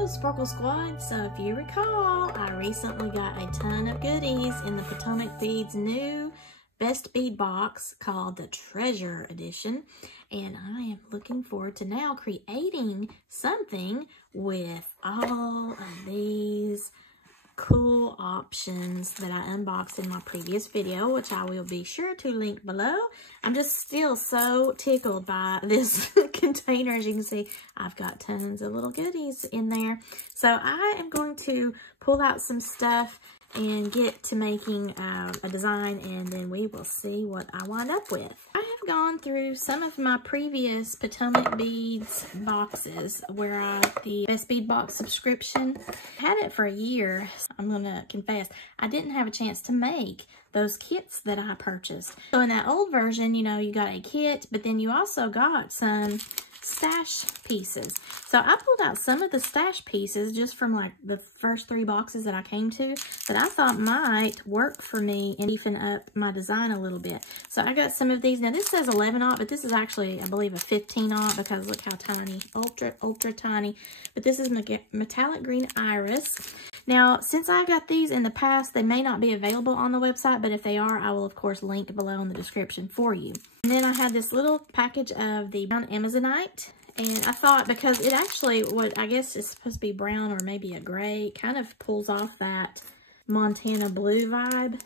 Hello, Sparkle Squad. So if you recall, I recently got a ton of goodies in the Potomac Bead's new Best Bead box called the Treasure Edition. And I am looking forward to now creating something with all of these cool options that I unboxed in my previous video, which I will be sure to link below. I'm just still so tickled by this container. As you can see, I've got tons of little goodies in there. So I am going to pull out some stuff and get to making a design, and then we will see what I wind up with. I have gone through some of my previous Potomac Beads boxes where the Best Bead box subscription, had it for a year. I'm gonna confess, I didn't have a chance to make those kits that I purchased. So in that old version, you know, you got a kit, but then you also got some stash pieces. So I pulled out some of the stash pieces just from like the first 3 boxes that I came to that I thought might work for me and beefing up my design a little bit. So I got some of these. Now this says 11-aught, but this is actually, I believe, a 15-aught because look how tiny, ultra tiny. But this is metallic green iris. Now, since I got these in the past, they may not be available on the website, but if they are, I will of course link below in the description for you. And then I had this little package of the brown Amazonite, and I thought because it actually, what I guess is supposed to be brown or maybe a gray, kind of pulls off that Montana blue vibe.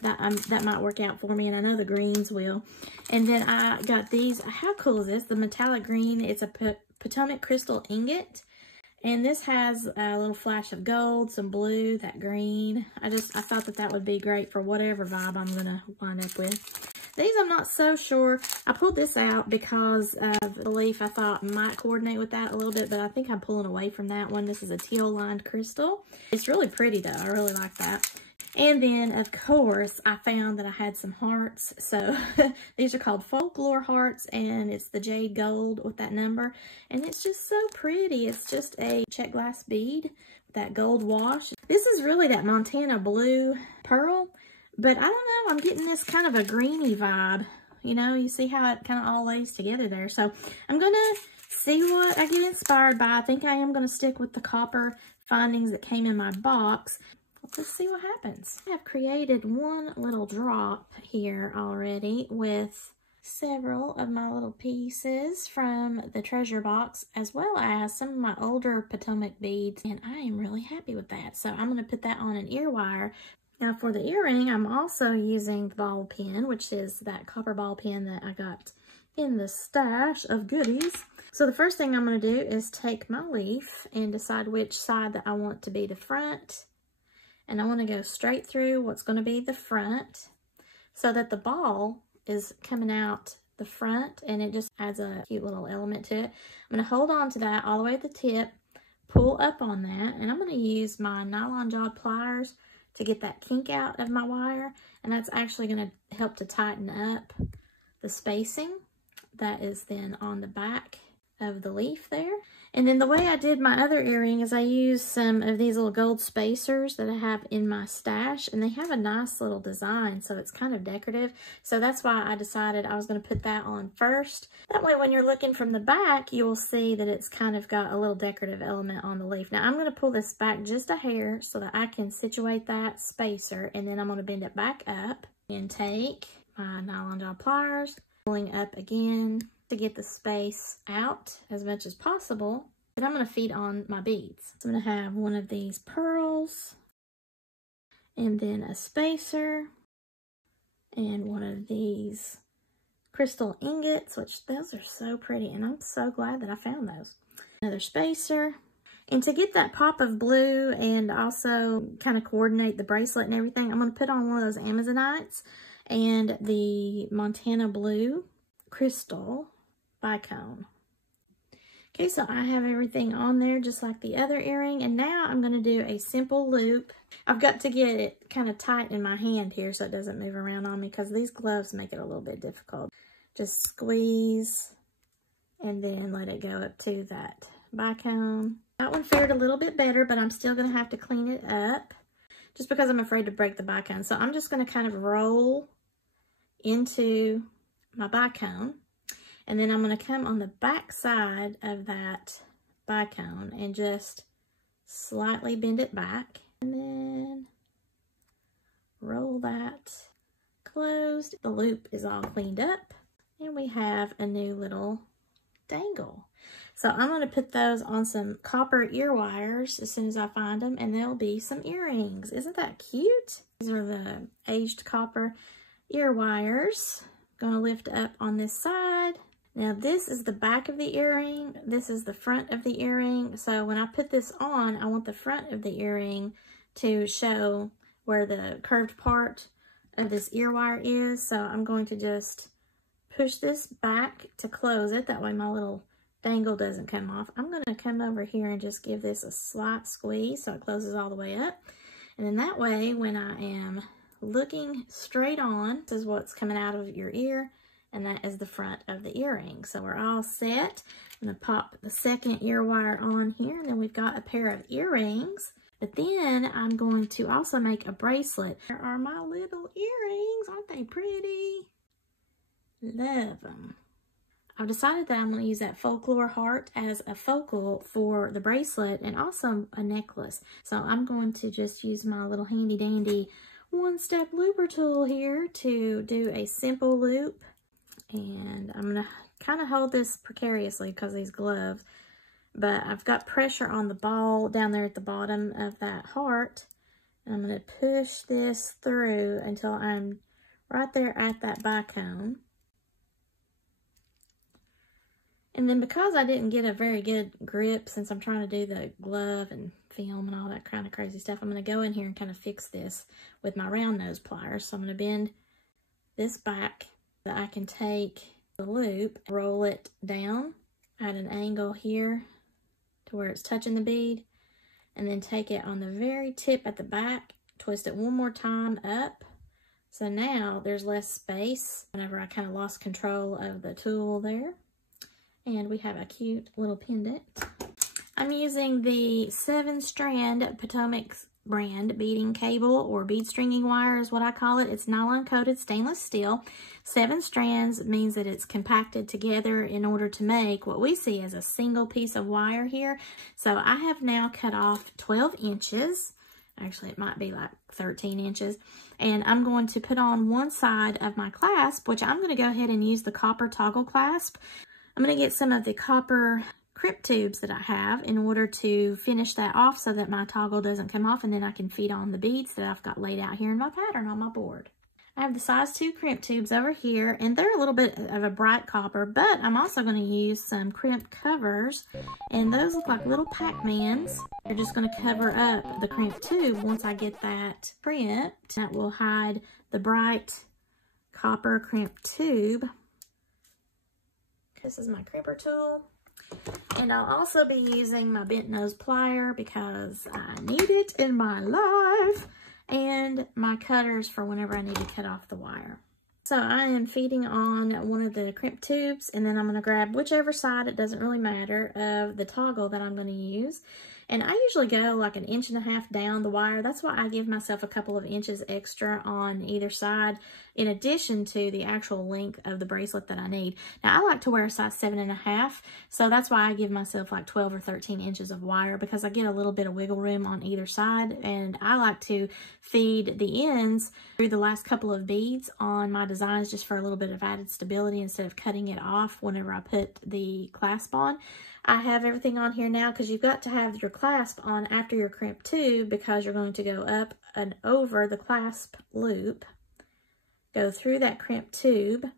That might work out for me, and I know the greens will. And then I got these. How cool is this? The metallic green. It's a Potomac crystal ingot. And this has a little flash of gold, some blue, that green. I thought that would be great for whatever vibe I'm going to wind up with. These I'm not so sure. I pulled this out because of the leaf I thought might coordinate with that a little bit, but I think I'm pulling away from that one. This is a teal lined crystal. It's really pretty though. I really like that. And then, of course, I found that I had some hearts. So these are called Folklore Hearts, and it's the jade gold with that number. And it's just so pretty. It's just a check glass bead with that gold wash. This is really that Montana blue pearl, but I don't know. I'm getting this kind of a greeny vibe. You know, you see how it kind of all lays together there. So I'm going to see what I get inspired by. I think I am going to stick with the copper findings that came in my box. Let's see what happens. I have created one little drop here already with several of my little pieces from the treasure box, as well as some of my older Potomac beads, and I am really happy with that. So I'm going to put that on an ear wire. Now for the earring, I'm also using the ball pin, which is that copper ball pin that I got in the stash of goodies. So the first thing I'm going to do is take my leaf and decide which side that I want to be the front. And I want to go straight through what's going to be the front so that the ball is coming out the front, and it just adds a cute little element to it. I'm going to hold on to that all the way to the tip, pull up on that, and I'm going to use my nylon jawed pliers to get that kink out of my wire, and that's actually going to help to tighten up the spacing that is then on the back of the leaf there. And then the way I did my other earring is I used some of these little gold spacers that I have in my stash, and they have a nice little design, so it's kind of decorative. So that's why I decided I was going to put that on first. That way when you're looking from the back, you will see that it's kind of got a little decorative element on the leaf. Now I'm going to pull this back just a hair so that I can situate that spacer, and then I'm going to bend it back up and take my nylon jaw pliers, pulling up again to get the space out as much as possible. And I'm going to feed on my beads. So I'm going to have one of these pearls, and then a spacer, and one of these crystal ingots, which those are so pretty, and I'm so glad that I found those. Another spacer. And to get that pop of blue and also kind of coordinate the bracelet and everything, I'm going to put on one of those Amazonites and the Montana blue crystal bicone. Okay, so I have everything on there just like the other earring, and now I'm going to do a simple loop. I've got to get it kind of tight in my hand here so it doesn't move around on me, because these gloves make it a little bit difficult. Just squeeze and then let it go up to that bicone. That one fared a little bit better, but I'm still going to have to clean it up just because I'm afraid to break the bicone. So I'm just going to kind of roll into my bicone. And then I'm going to come on the back side of that bicone and just slightly bend it back, and then roll that closed. The loop is all cleaned up, and we have a new little dangle. So I'm going to put those on some copper ear wires as soon as I find them, and there'll be some earrings. Isn't that cute? These are the aged copper ear wires. Going to lift up on this side. Now this is the back of the earring. This is the front of the earring. So when I put this on, I want the front of the earring to show where the curved part of this ear wire is. So I'm going to just push this back to close it. That way my little dangle doesn't come off. I'm going to come over here and just give this a slight squeeze so it closes all the way up. And then that way, when I am looking straight on, this is what's coming out of your ear, and that is the front of the earring. So we're all set. I'm going to pop the second ear wire on here, and then we've got a pair of earrings. But then I'm going to also make a bracelet. There are my little earrings. Aren't they pretty? Love them. I've decided that I'm going to use that folklore heart as a focal for the bracelet and also a necklace. So I'm going to just use my little handy dandy one-step looper tool here to do a simple loop. And I'm going to kind of hold this precariously because of these gloves. But I've got pressure on the ball down there at the bottom of that heart. And I'm going to push this through until I'm right there at that bicone. And then because I didn't get a very good grip since I'm trying to do the glove and film and all that kind of crazy stuff, I'm going to go in here and kind of fix this with my round nose pliers. So I'm going to bend this back so that I can take the loop, roll it down at an angle here to where it's touching the bead, and then take it on the very tip at the back, twist it one more time up. So now there's less space whenever I kind of lost control of the tool there. And we have a cute little pendant. I'm using the 7-strand Potomac brand beading cable, or bead stringing wire is what I call it. It's nylon coated stainless steel. 7 strands means that it's compacted together in order to make what we see as a single piece of wire here. So I have now cut off 12 inches. Actually, it might be like 13 inches. And I'm going to put on one side of my clasp, which I'm going to go ahead and use the copper toggle clasp. I'm going to get some of the copper crimp tubes that I have in order to finish that off so that my toggle doesn't come off, and then I can feed on the beads that I've got laid out here in my pattern on my board. I have the size 2 crimp tubes over here, and they're a little bit of a bright copper, but I'm also going to use some crimp covers, and those look like little Pac-Mans. They're just going to cover up the crimp tube once I get that crimped. That will hide the bright copper crimp tube. This is my crimper tool. And I'll also be using my bent nose plier because I need it in my life. And my cutters for whenever I need to cut off the wire. So I am feeding on one of the crimp tubes, and then I'm going to grab whichever side, it doesn't really matter, of the toggle that I'm going to use. And I usually go like 1.5 inches down the wire. That's why I give myself a couple of inches extra on either side, in addition to the actual length of the bracelet that I need. Now, I like to wear a size 7.5, so that's why I give myself like 12 or 13 inches of wire, because I get a little bit of wiggle room on either side, and I like to feed the ends through the last couple of beads on my designs just for a little bit of added stability instead of cutting it off whenever I put the clasp on. I have everything on here now because you've got to have your clasp on after your crimp tube, because you're going to go up and over the clasp loop, go through that crimp tube,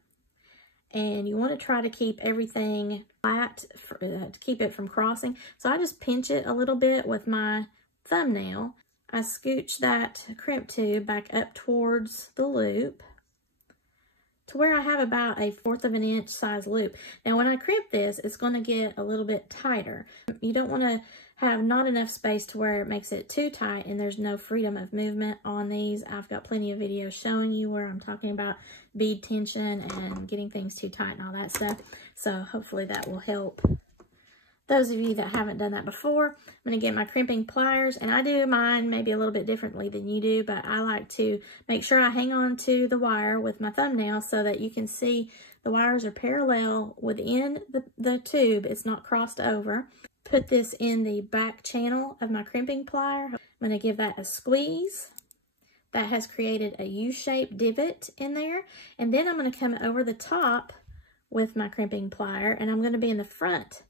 and you want to try to keep everything flat to keep it from crossing. So I just pinch it a little bit with my thumbnail. I scooch that crimp tube back up towards the loop to where I have about 1/4 inch size loop. Now when I crimp this, it's going to get a little bit tighter. You don't want to have not enough space to where it makes it too tight and there's no freedom of movement on these. I've got plenty of videos showing you where I'm talking about bead tension and getting things too tight and all that stuff. So hopefully that will help those of you that haven't done that before. I'm going to get my crimping pliers, and I do mine maybe a little bit differently than you do, but I like to make sure I hang on to the wire with my thumbnail so that you can see the wires are parallel within the tube. It's not crossed over. put this in the back channel of my crimping plier. I'm going to give that a squeeze. That has created a U-shaped divot in there. And then I'm going to come over the top with my crimping plier, and I'm going to be in the front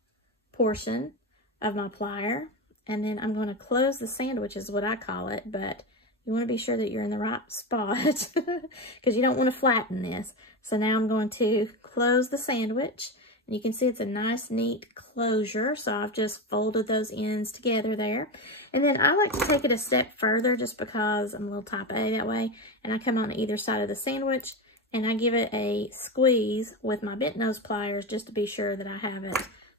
portion of my plier. And then I'm going to close the sandwich is what I call it, but you want to be sure that you're in the right spot because you don't want to flatten this. So now I'm going to close the sandwich, and you can see it's a nice, neat closure. So I've just folded those ends together there. And then I like to take it a step further just because I'm a little type A that way. And I come on either side of the sandwich, and I give it a squeeze with my bent nose pliers just to be sure that I have it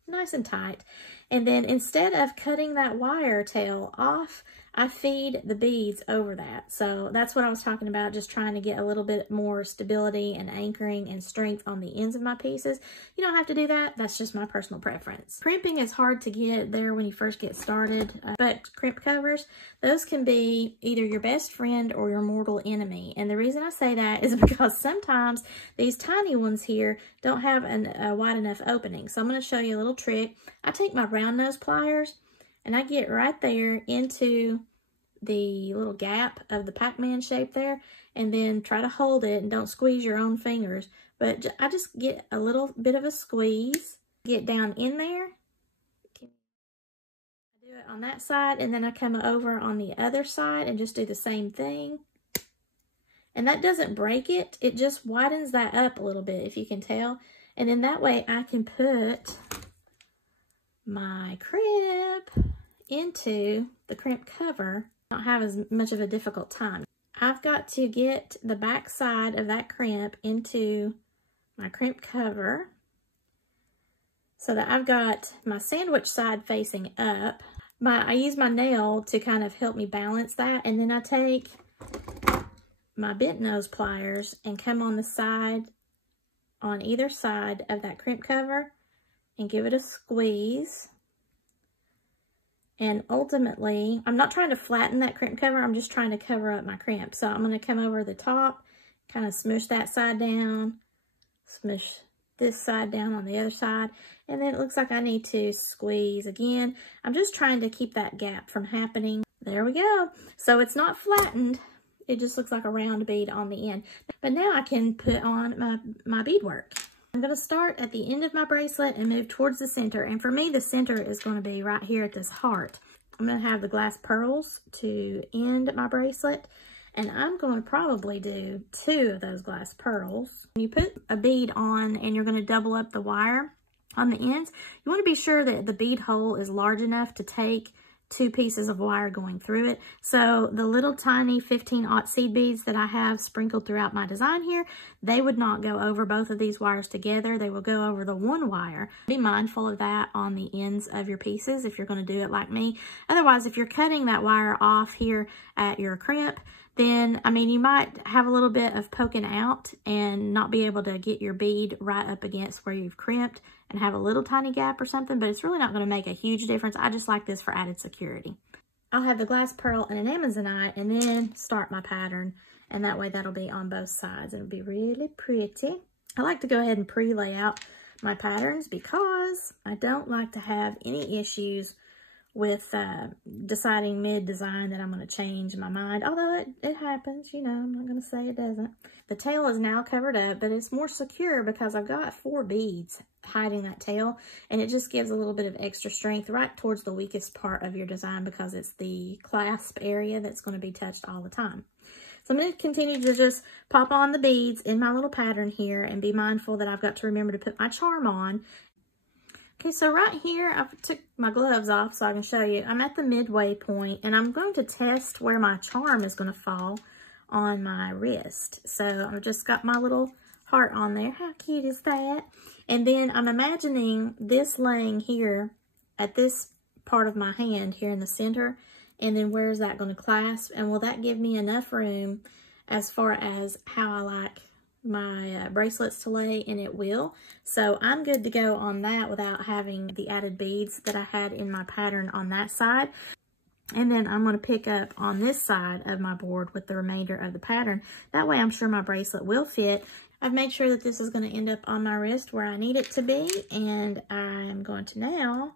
nice and tight. And then instead of cutting that wire tail off, I feed the beads over that. So that's what I was talking about, just trying to get a little bit more stability and anchoring and strength on the ends of my pieces. You don't have to do that. That's just my personal preference. Crimping is hard to get there when you first get started, but crimp covers, those can be either your best friend or your mortal enemy. And the reason I say that is because sometimes these tiny ones here don't have a wide enough opening. So I'm going to show you a little trick. I take my round nose pliers, and I get right there into the little gap of the Pac-Man shape there, and then try to hold it and don't squeeze your own fingers. But I just get a little bit of a squeeze, get down in there. I do it on that side, and then I come over on the other side and just do the same thing. And that doesn't break it. It just widens that up a little bit, if you can tell. And then that way I can put my crimp into the crimp cover. I don't have as much of a difficult time. I've got to get the back side of that crimp into my crimp cover so that I've got my sandwich side facing up. I use my nail to kind of help me balance that, and then I take my bent nose pliers and come on the side, on either side of that crimp cover, and give it a squeeze. And ultimately, I'm not trying to flatten that crimp cover, I'm just trying to cover up my crimp. So I'm going to come over the top, kind of smush that side down, smush this side down on the other side, and then it looks like I need to squeeze again. I'm just trying to keep that gap from happening. There we go. So it's not flattened, it just looks like a round bead on the end. But now I can put on my beadwork. I'm going to start at the end of my bracelet and move towards the center. And for me, the center is going to be right here at this heart. I'm going to have the glass pearls to end my bracelet. And I'm going to probably do 2 of those glass pearls. When you put a bead on and you're going to double up the wire on the ends, you want to be sure that the bead hole is large enough to take 2 pieces of wire going through it. So the little tiny 15-aught seed beads that I have sprinkled throughout my design here, they would not go over both of these wires together. They will go over the one wire. Be mindful of that on the ends of your pieces if you're going to do it like me. Otherwise, if you're cutting that wire off here at your crimp, then, I mean, you might have a little bit of poking out and not be able to get your bead right up against where you've crimped and have a little tiny gap or something, but it's really not going to make a huge difference. I just like this for added security. I'll have the glass pearl and an Amazonite and then start my pattern, and that way that'll be on both sides. It'll be really pretty. I like to go ahead and pre-lay out my patterns because I don't like to have any issues with deciding mid-design that I'm going to change my mind. Although it happens, you know, I'm not going to say it doesn't. The tail is now covered up, but it's more secure because I've got 4 beads hiding that tail, and it just gives a little bit of extra strength right towards the weakest part of your design because it's the clasp area that's going to be touched all the time. So I'm going to continue to just pop on the beads in my little pattern here and be mindful that I've got to remember to put my charm on. Okay, so right here, I took my gloves off so I can show you. I'm at the midway point, and I'm going to test where my charm is going to fall on my wrist. So I've just got my little heart on there. How cute is that? And then I'm imagining this laying here at this part of my hand here in the center. And then where is that going to clasp? And will that give me enough room as far as how I like my bracelets to lay? And it will. So I'm good to go on that without having the added beads that I had in my pattern on that side. And then I'm going to pick up on this side of my board with the remainder of the pattern. That way I'm sure my bracelet will fit. I've made sure that this is going to end up on my wrist where I need it to be. And I'm going to now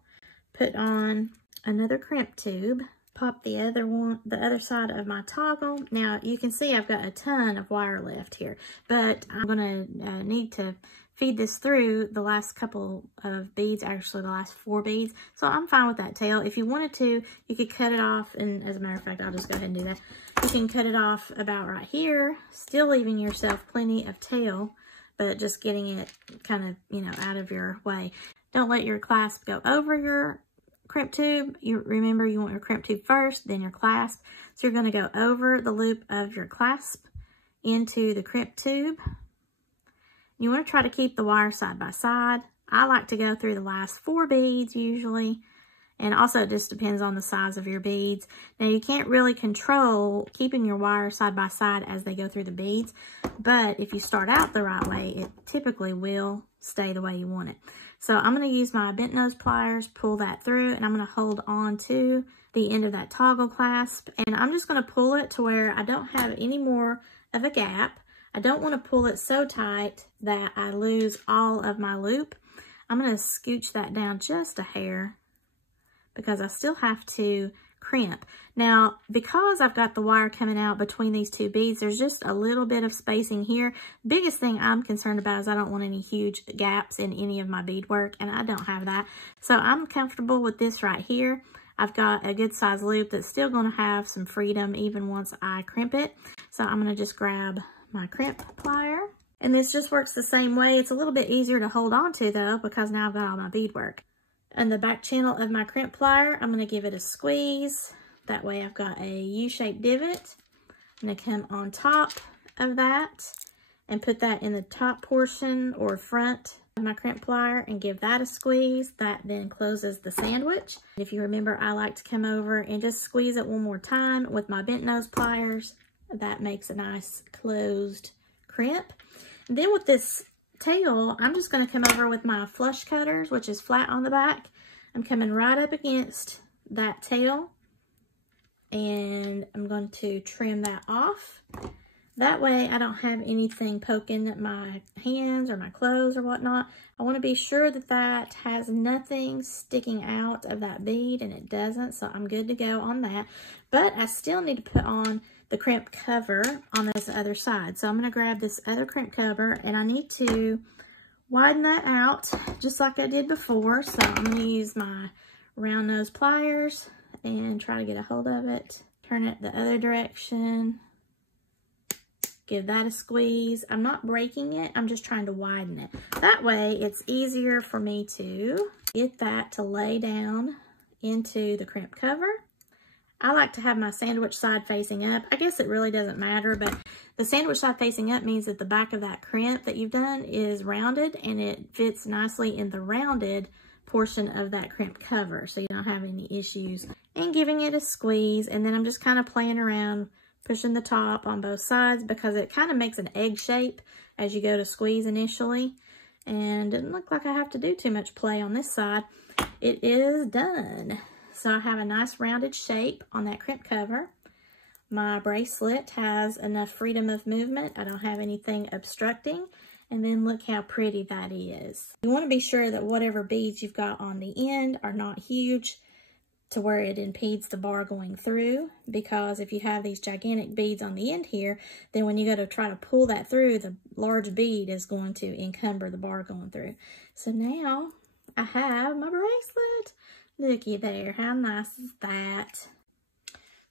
put on another crimp tube. Pop the other side of my toggle. Now you can see I've got a ton of wire left here, but I'm gonna need to feed this through the last couple of beads, actually the last 4 beads. So I'm fine with that tail. If you wanted to, you could cut it off, and as a matter of fact, I'll just go ahead and do that. You can cut it off about right here, still leaving yourself plenty of tail, but just getting it kind of, you know, out of your way. Don't let your clasp go over your crimp tube. Remember, you want your crimp tube first, then your clasp. So you're going to go over the loop of your clasp into the crimp tube. You want to try to keep the wire side by side. I like to go through the last 4 beads usually, and also it just depends on the size of your beads. Now you can't really control keeping your wire side by side as they go through the beads, but if you start out the right way, it typically will stay the way you want it. So I'm going to use my bent nose pliers, pull that through, and I'm going to hold on to the end of that toggle clasp, and I'm just going to pull it to where I don't have any more of a gap. I don't want to pull it so tight that I lose all of my loop. I'm going to scooch that down just a hair because I still have to crimp. Now, because I've got the wire coming out between these 2 beads, there's just a little bit of spacing here. Biggest thing I'm concerned about is I don't want any huge gaps in any of my beadwork, and I don't have that. So I'm comfortable with this right here. I've got a good size loop that's still going to have some freedom even once I crimp it. So I'm going to just grab my crimp plier. And this just works the same way. It's a little bit easier to hold on to though, because now I've got all my beadwork. And the back channel of my crimp plier, I'm going to give it a squeeze. That way I've got a U-shaped divot. I'm going to come on top of that and put that in the top portion or front of my crimp plier and give that a squeeze. That then closes the sandwich. If you remember, I like to come over and just squeeze it one more time with my bent nose pliers. That makes a nice closed crimp. And then with this tail, I'm just going to come over with my flush cutters, which is flat on the back. I'm coming right up against that tail, and I'm going to trim that off. That way I don't have anything poking my hands or my clothes or whatnot. I want to be sure that that has nothing sticking out of that bead, and it doesn't, so I'm good to go on that. But I still need to put on the crimp cover on this other side. So I'm going to grab this other crimp cover, and I need to widen that out just like I did before. So I'm going to use my round nose pliers and try to get a hold of it. Turn it the other direction. Give that a squeeze. I'm not breaking it, I'm just trying to widen it. That way it's easier for me to get that to lay down into the crimp cover. I like to have my sandwich side facing up. I guess it really doesn't matter, but the sandwich side facing up means that the back of that crimp that you've done is rounded, and it fits nicely in the rounded portion of that crimp cover, so you don't have any issues. And giving it a squeeze, and then I'm just kind of playing around, pushing the top on both sides because it kind of makes an egg shape as you go to squeeze initially. And it doesn't look like I have to do too much play on this side. It is done. So I have a nice rounded shape on that crimp cover. My bracelet has enough freedom of movement. I don't have anything obstructing. And then look how pretty that is. You want to be sure that whatever beads you've got on the end are not huge to where it impedes the bar going through, because if you have these gigantic beads on the end here, then when you go to try to pull that through, the large bead is going to encumber the bar going through. So now I have my bracelet. Looky there, how nice is that?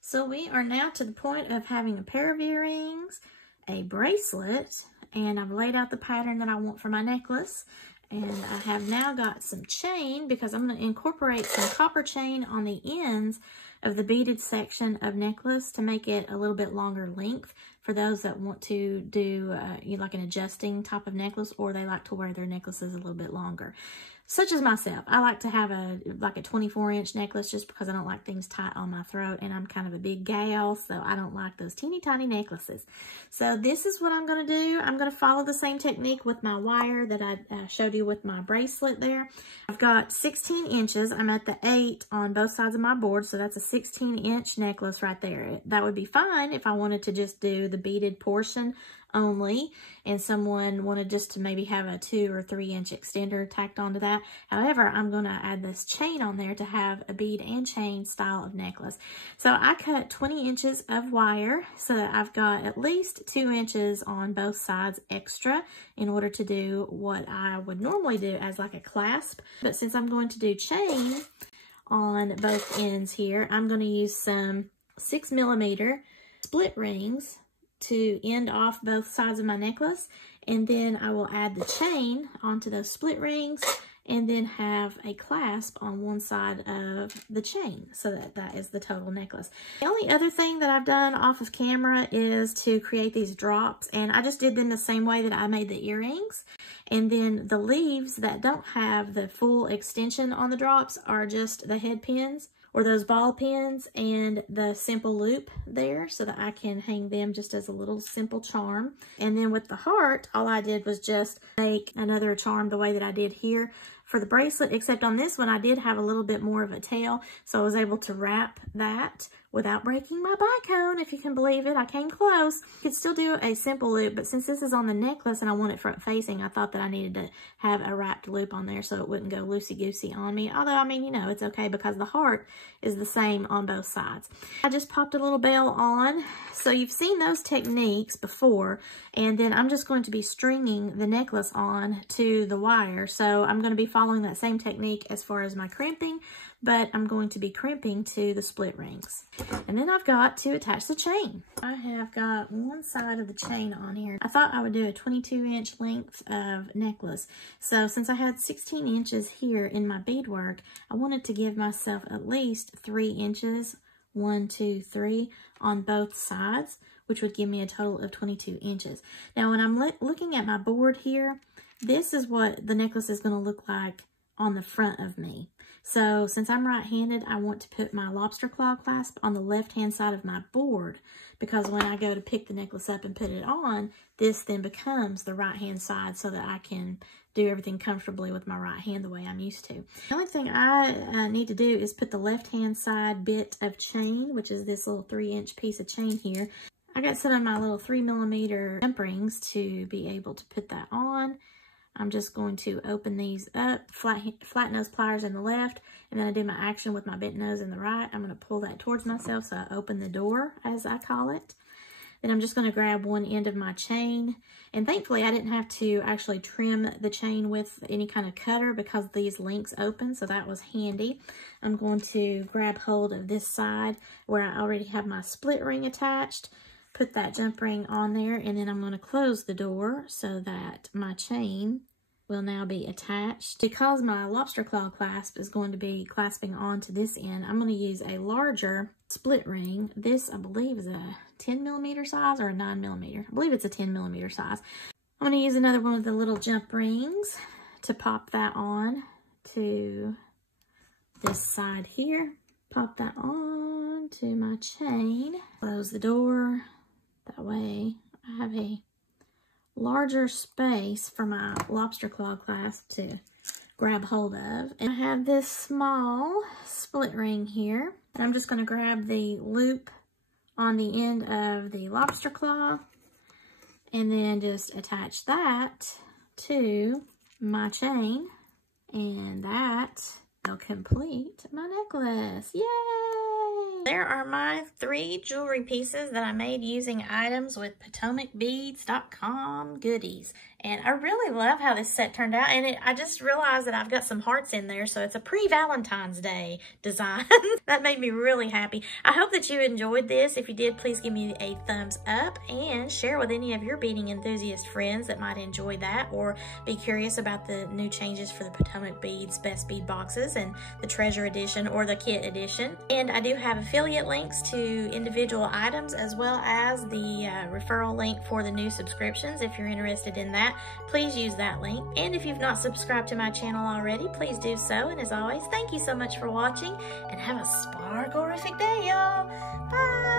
So we are now to the point of having a pair of earrings, a bracelet, and I've laid out the pattern that I want for my necklace. And I have now got some chain because I'm going to incorporate some copper chain on the ends of the beaded section of necklace to make it a little bit longer length for those that want to do like an adjusting type of necklace, or they like to wear their necklaces a little bit longer. Such as myself, I like to have like a 24-inch necklace just because I don't like things tight on my throat, and I'm kind of a big gal, so I don't like those teeny tiny necklaces. So this is what I'm going to do. I'm going to follow the same technique with my wire that I showed you with my bracelet there. I've got 16 inches. I'm at the 8 on both sides of my board, so that's a 16-inch necklace right there. That would be fine if I wanted to just do the beaded portion only, and someone wanted just to maybe have a 2 or 3 inch extender tacked onto that. However, I'm going to add this chain on there to have a bead and chain style of necklace. So I cut 20 inches of wire so that I've got at least 2 inches on both sides extra in order to do what I would normally do as like a clasp. But since I'm going to do chain on both ends here, I'm going to use some 6mm split rings to end off both sides of my necklace, and then I will add the chain onto those split rings and then have a clasp on one side of the chain so that that is the total necklace. The only other thing that I've done off of camera is to create these drops, and I just did them the same way that I made the earrings. And then the leaves that don't have the full extension on the drops are just the head pins or those ball pins and the simple loop there so that I can hang them just as a little simple charm. And then with the heart, all I did was just make another charm the way that I did here for the bracelet, except on this one I did have a little bit more of a tail, so I was able to wrap that without breaking my bicone, if you can believe it. I came close. You could still do a simple loop, but since this is on the necklace and I want it front facing, I thought that I needed to have a wrapped loop on there so it wouldn't go loosey-goosey on me. Although, I mean, you know, it's okay because the heart is the same on both sides. I just popped a little bell on. So you've seen those techniques before, and then I'm just going to be stringing the necklace on to the wire. So I'm going to be following that same technique as far as my crimping, but I'm going to be crimping to the split rings. And then I've got to attach the chain. I have got one side of the chain on here. I thought I would do a 22-inch length of necklace. So since I had 16 inches here in my beadwork, I wanted to give myself at least 3 inches, 1, 2, 3, on both sides, which would give me a total of 22 inches. Now, when I'm looking at my board here, this is what the necklace is going to look like on the front of me. So since I'm right-handed, I want to put my lobster claw clasp on the left-hand side of my board, because when I go to pick the necklace up and put it on, this then becomes the right-hand side so that I can do everything comfortably with my right hand the way I'm used to. The only thing I need to do is put the left-hand side bit of chain, which is this little 3-inch piece of chain here. I got some of my little 3mm jump rings to be able to put that on. I'm just going to open these up, flat nose pliers in the left, and then I do my action with my bent nose in the right. I'm going to pull that towards myself so I open the door, as I call it. Then I'm just going to grab one end of my chain, and thankfully I didn't have to actually trim the chain with any kind of cutter because these links open, so that was handy. I'm going to grab hold of this side where I already have my split ring attached, put that jump ring on there, and then I'm going to close the door so that my chain will now be attached. Because my lobster claw clasp is going to be clasping onto this end, I'm going to use a larger split ring. This, I believe, is a 10mm size or a 9mm. I believe it's a 10mm size. I'm going to use another one of the little jump rings to pop that on to this side here. Pop that on to my chain. Close the door. That way I have a larger space for my lobster claw clasp to grab hold of. And I have this small split ring here. And I'm just going to grab the loop on the end of the lobster claw and then just attach that to my chain. And that will complete my necklace. Yay! There are my 3 jewelry pieces that I made using items with PotomacBeads.com goodies. And I really love how this set turned out. And I just realized that I've got some hearts in there, so it's a pre-Valentine's Day design. That made me really happy. I hope that you enjoyed this. If you did, please give me a thumbs up and share with any of your beading enthusiast friends that might enjoy that or be curious about the new changes for the Potomac Beads Best Bead Boxes and the Treasure Edition or the Kit Edition. And I do have affiliate links to individual items as well as the referral link for the new subscriptions. If you're interested in that, please use that link. And if you've not subscribed to my channel already, please do so. And as always, thank you so much for watching and have a sparkle-rific day, y'all. Bye!